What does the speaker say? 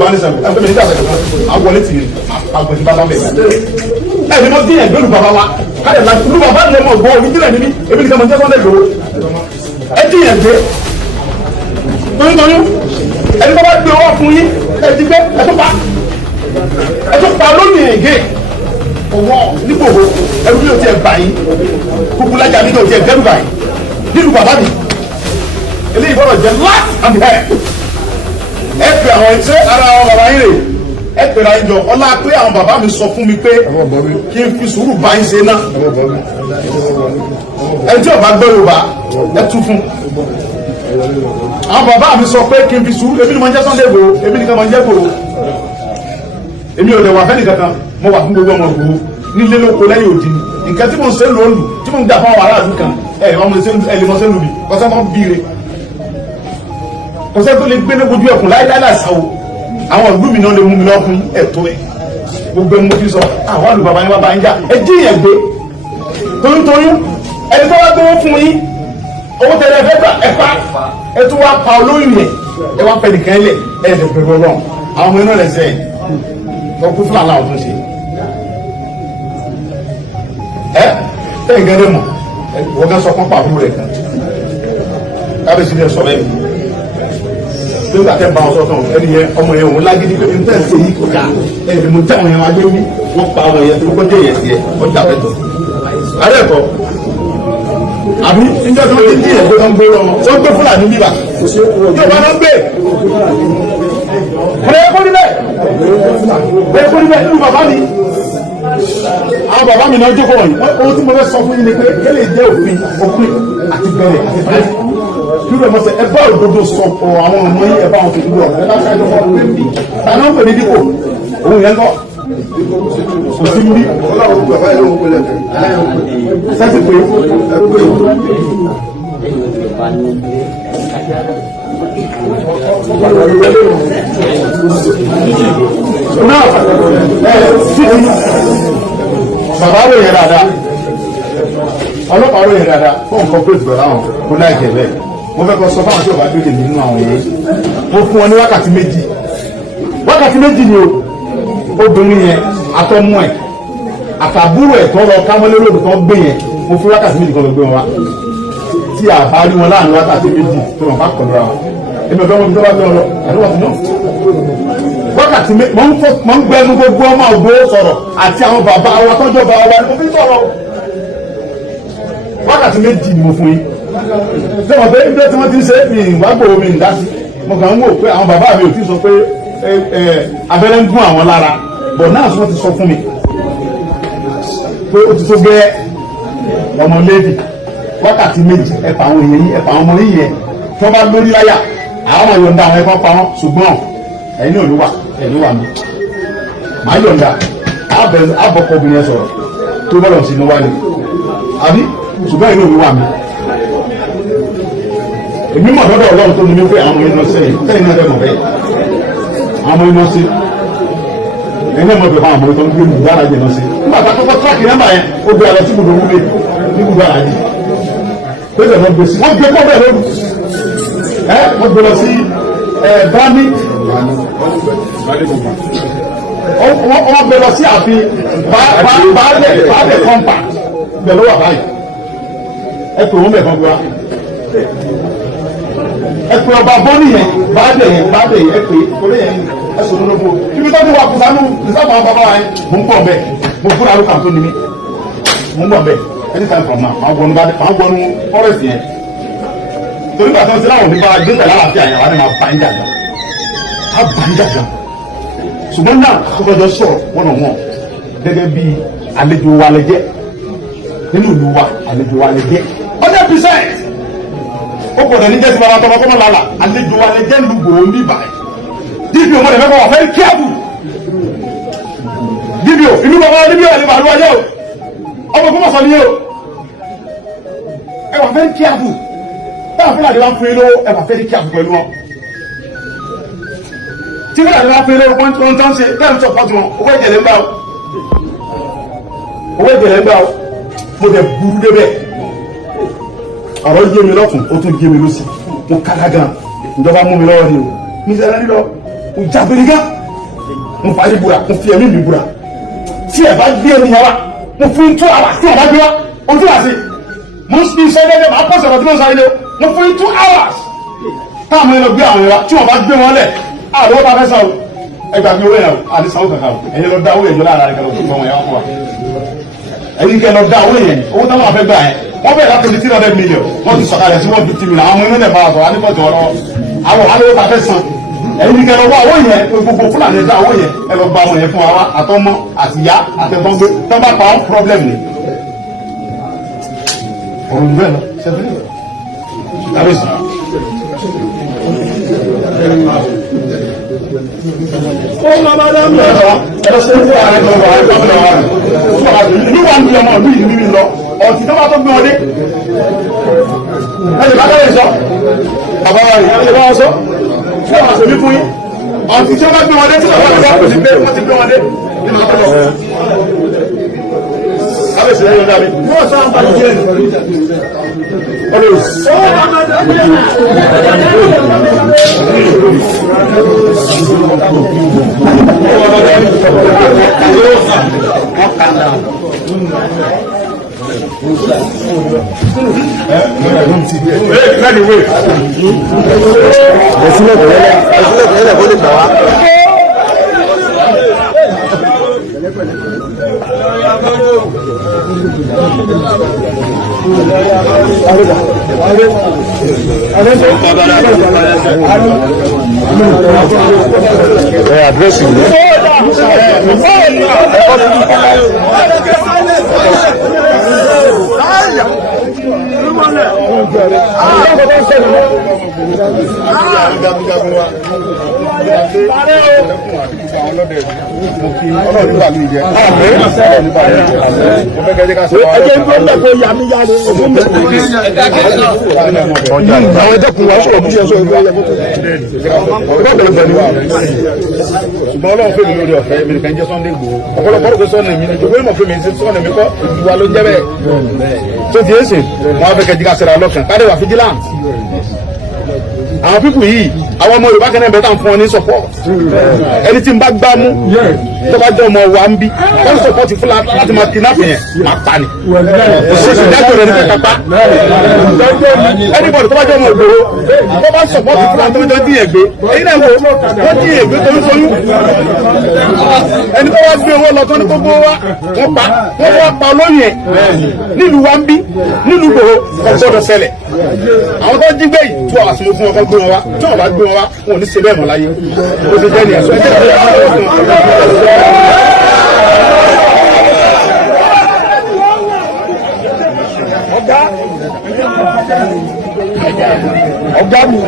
bá ní sẹ́mi ẹgbẹ́ mi ní ìjà sẹ́mi àwọn wọlé tì í àgbẹ̀ tí bàbá bẹ̀rẹ̀ ẹ̀mí mo dín ẹ̀gbẹ́ lu bàbá wa káyọ̀ la lu bàbá ni mo gbọ́ omi dílẹ̀ níbí ebi nìkan mo jẹ́ sọ́ndẹ̀ lò ẹ dín ẹ̀gbẹ́ toyún ẹni tó bá gbé ọwọ́ fún yín ẹ ti gbé ẹ tó pa lónìí ẹ̀gẹ́ ọwọ́ nígbòho ẹrú yóò tiẹ̀ bà yín kúkú lájà nígbà yóò tiẹ̀ dẹ́rù bà yín nínú bàbá mi eléyìí gbọ́dọ̀ jẹ́ last and hair ẹ pè àwọn ẹ̀ṣẹ́ ara àwọn bàbá yín rè ẹ pèrè àyìnjọ ọlá pé àwọn bàbá mi sọ fún mi pé kí n fi sùúrù bá yín ṣe náà ẹ tí ọba gbọ́ Yorùbá ẹ tú fún àwọn bàbá mi sọ pé kí n fi sùúrù èmi ni mo ń jẹ́ Sunday Igboho èmi nìkan mo ń jẹ́ Igboho èmi ò lè wà fẹ́ni kankan mo wà fún gbogbo ọmọ Igboho nílé lóko lẹ́yìn òdì nǹkan tí mo ń ṣe lóòlù tí mo ń jà fún àwọn aráàlú kan ẹ lè mọ sẹ́lù mi kọ́sẹ́ mọ́ bíire kọ́sẹ́ tó lè gbé ní ojú ẹkùn láíláí láìsáwó àwọn ìlú mi náà lè mú mi lọ fún ẹ̀tọ́ ẹ̀ gbogbo ẹni mo ti sọ àwọn àlùbàbà yín bàbá yín jà ẹ jí yẹn gbé toyúntoyún ẹni tó wá gbówó fún yín owó tẹ̀lé ẹ fẹ́ gbà ẹ pa ẹ tún wá pa olóyún yẹn ẹ wá pẹ́ nìkan lẹ̀ ẹ lè bẹ̀rù Ọlọ́run àwọn ọmọ iná rẹ̀ sẹ́yìn wọ́n kú fún aláwọ̀ tó ṣe ẹ gẹ́gẹ́ mọ̀ wọ́n gẹ́ sọ fún pàbúrò rẹ̀ kan kábíyèsí ni ẹ sọ bẹ́ẹ̀ nígbà tẹ́ ń bá wọn sọ́tọ̀ ẹni yẹn ọmọ yẹn òun lágídí pé n tẹ́ ṣe yìí kò dáa ẹni mo tẹ́ àwọn yẹn wá gbé wí wọ́n pa ọmọ yẹn tó kọjá yẹn sí ẹ ọjà pẹ̀tọ̀ ààrẹ ẹ̀kọ́ àbí níjọ́ tí wọ́n ti dín ẹ̀gbẹ́ tó ń gbé lọ tó ń gbé Fúlàní bíbà yóò bá lọ gbé bẹ́ẹ̀ kó níbẹ̀ bẹ́ẹ̀ kó níbẹ̀ nínú bàbá mi àwọn bàbá mi náà jókòó wọ̀nyí ohun tí mo fẹ́ sọ fún yín ni pé kẹ́lẹ́ jẹ́ òfin àti bẹ̀rẹ̀ àti bẹ̀rẹ̀ dúró ẹ̀mọ́ sẹ́ ẹ bá òdodo sọ ọ̀ àwọn ọmọ yín ẹ bá wọn fi dúró ọ̀rọ̀ ẹ bá ṣáájú ọmọ ọdún lẹ́mí tani wọ́n pè ní dípò òun yẹn kọ́ kò sí mú rí sẹ́sì pé náà bàbá rò yẹn dáadáa ọlọ́pàá rò yẹn dáadáa fún nǹkan pé ìgbà láwọn kó láì jẹ bẹ́ẹ̀ mo fẹ́ kọ́ sọ fáwọn tí ò bá gbé lè nínú àwọn yẹn mo fún wọn ní wákàtí méjì ni o obìnrin yẹn atọ́mú ẹ̀ àtàbúrò ẹ̀ tọ́ lọ kámọ́lérò tó gbé yẹn mo fún wákàtí méjì kan lọ gbé wọn wá tí a bá rí wọn láàrin wákàtí méjì tó wọn bá kọ̀ lọ́ra wọn èmi ọ̀dọ́ wọn bí tó bá gbé wọn lọ àdúrà sí náà wákàtí méjì mọ̀ ń gbẹnu gbogbo ọmọ Ìgbòho sọ̀rọ̀ àti àwọn bàbá wa tọ́jọ́ bá wa ni mo fi sọ̀rọ̀ wákàtí méjì ni mo fún yín ṣé wọn pé ibi tí wọ́n ti ń ṣe mi ìwà Ìgbòho mi ń dá sí mo kàn ń wò pé àwọn bàbá mi ò tí sọ pé abẹ́rẹ́ ń gún àwọn lára bọ̀ náà sọ ti sọ fún mi pé ó ti tó gẹ́ ọmọ léèdì wákàtí méjì ẹ̀pà àwọn èèyàn yìí ẹ̀pà àwọn ọmọ yìí yẹn tí wọ́n bá lórí láyà àwọn ọmọ yọ̀ǹda àwọn ẹ̀kọ́ pa wọn ṣùgbọ́n ẹ̀yin náà ló wà ẹ̀yin wà mí màá yọ̀ǹda àbọ̀kọ̀ obìnrin yẹn sọ̀rọ̀ tó bọ́lọ̀ sí ní wá ní àbí ṣùgbọ́n ẹ̀yin náà ló wà mí èmi mọ̀ lọ́dọ̀ Ọlọ́run tó ní mi pé àwọn ọmọ iná sẹ́yìn sẹ́yìn náà dẹ́mọ̀ bẹ́ẹ̀ àwọn ọmọ iná sí ẹ̀yin náà mọ̀ pé àwọn ọmọ iná tó ń gbé mi dára jẹ̀ náà sí nígbà tá a kọ́kọ́ tíráàkì nọ́mbà yẹn ó gbé alọ sí gbogbo wúlé ní gbogbo àlàyé pẹ̀lú ẹ̀rọ gbèsè wọ́n gbé kọ́ bẹ́ẹ̀ lóru wọ́n gbé lọ sí bámi wọ́n gbé lọ sí àfi báàlẹ̀ kọ́ńpà bẹ̀ ló wà báyìí ẹ pè wọ́n bẹ̀ kan gbé wa ẹ pè ọba bọ́ọ̀lì yẹn báàlẹ̀ yẹn ẹ pè olè yẹn ẹ sọ̀rọ̀ lóko ibi tó ti wà kùsànù ìsáfà àwọn bàbá wa yẹn mò ń pọ̀ bẹ́ẹ̀ mo fúra ló kàn tó ní mi mò ń pọ̀ bẹ́ẹ̀ anytime from now máa wọnú forest yẹn torí bàtà sí láwọn oníbàárà gbé pẹ̀lú àlàáfíà yẹn wà ní máa bá ń jàjà á bá ń jàjà ṣùgbọ́n náà àkọ́kọ́jọ sọ̀rọ̀ wọ́n náà wọ̀n gẹ́gẹ́ bí àlejò wa lẹ jẹ́ nínú ìlú wa àlejò wa lẹ jẹ́ 100% ó gbọ́dọ̀ ní jẹ́sí bàbá tọmọ kọ́mọ lálà àlejò wa lẹ jẹ́ ìlú Ìgbòho ní ìbàdàn dídì ọmọdé fẹ́ kọ́ wà fẹ́ kíábù dídì ò inú bàbá níbi ẹ̀ lè bàlú wáyé o ọmọ kọ́mọ sọ ní o ẹ wà fẹ́ kíábù táwọn Fúlàní wá fún yín lówó ẹ wà fẹ́ kíábù pẹ̀lú wọn tí Fúlàní wá fún yín lówó wọ́n tán ṣe tẹ́lẹ̀ tó pọ̀ tó wọn owó ìjẹ̀lẹ̀ ń gbà o mo dẹ̀ burú débẹ̀ ọ̀rọ̀ yé mi lọ́tún ó tún yé mi lọ́sì mo kára gan ìjọba mú mi lọ́wọ́ ni o mi sẹ́lẹ̀ nílọ mo jábìrì gá mo fàáyé búra mo fi ẹ̀mí mi búra tí ẹ bá gbé ẹni yẹn wá mo fún 2 hours tí ẹ bá gbé wá ojú àti mo ń fi iṣẹ́ dẹ́dẹ́ máa pọ̀sẹ̀ ọ̀dọ́ tí mo sáré lé mo fún 2 hours táwọn ẹni lọ gbé àwọn yẹn wá tí wọ́n bá gbé wọn lẹ̀ àlọ́ bá fẹ́ sọ ẹgbàá mi owó yẹn o àti sanwó kankan o ẹ̀yin lọ dá owó yẹn jọ lára rẹ̀ kẹlẹ́ òkú fún wọn yẹn wá fún wa ẹ̀yin kẹ lọ dá owó yẹn owó táwọn afẹ́ gbà yẹn wọ́n bẹ̀rẹ̀ láti 300 million wọ́n ti sọ̀kalẹ̀ sí 150 million àwọn ọmọ inú ẹ̀ bá wà sọ̀rọ̀ adébọ̀tì ọ̀rọ̀ àwọn alówó ta fẹ́ san ẹ̀yin kẹ lọ wá owó yẹn gbogbo fúlàní ẹ̀dá owó yẹn ẹ lọ gba ọmọ yẹn fún wa àtọmọ àtìyá àtẹ̀gbọ́ngbé tó bá pa ọ́n problem ni ọ̀rọ̀ ìlú ẹ̀ lọ ṣẹ́fẹ́ kábíyèsí. ó ń lọ bá dá mi lọ ẹ ṣe ń fún ààrẹ lọ́wọ́ ààrẹ gómìnà wa ìlú wa ń bí ọmọ ìlú yìí níbi lọ ọtí tó bá tó gbé wọn dé ẹ lè bá dáyé sọ bàbá wa yìí ẹ lè bá wọn sọ fún àwọn àṣẹbí fún yín ọtí tó bá gbé wọn dé tí wọn bá gbé wọn ti gbé wọn dé nínú àpẹjọ kábíyèsí lẹ́yìn ọ̀dà mi wọ́n sọ àwọn bá ti jẹ́ àwọn ẹ̀dẹ́kùn wa sọ̀rọ̀ bí ṣe sọ ìgbà yẹn ṣùgbọ́n ọlọ́run fèmí lórí ọ̀fẹ́ mi nìkan jẹ́ Sunday Igboho ọ̀pọ̀lọpọ̀ rò pé sọ́ọ̀nù mi ni ìjọba ìmọ̀ fèmí sí sọ́ọ̀nù mi kọ́ ìjọba ló ń jẹ́ bẹ́ẹ̀ tó ti yé sè wọn á fẹ́ kẹ́ jíga sẹ́ra lọ́kàn káde wà vigilant àwọn pípù yìí àwọn ọmọ Yorùbá kẹ́nẹ́ bẹ́ẹ̀ tà ń fún ọ ní support ẹni tí ń bá gbá mú tó bá jẹ́ ọmọ wa ń bí wọ́n support fún láti máa kidnap yẹn máa pa ni òṣèṣì dájọ́ rẹ̀ ní pẹ́ kápá anybody tó bá jẹ́ ọmọ Ìgbòho tó bá support fún láti máa dín yẹn gbé èyí náà wọ́n dín yẹn gbé torí soyún ẹni tó wá gbé owó lọ tó ní gbogbo wa wọ́n wá pa olóyè nílùú wa ń bí nílùú Ìgbòho kò gbọ́dọ̀ ṣẹlẹ̀ àwọn tó jí gbé yìí tó àṣìlò fún ọkọ̀ gbé wọn wá tí wọ́n bá gbé wọn wá wọn ò ní ṣe bẹ́ẹ̀ mọ́ láyé ó ti jẹ́ ní ẹ̀sọ́ ọ̀gá mi.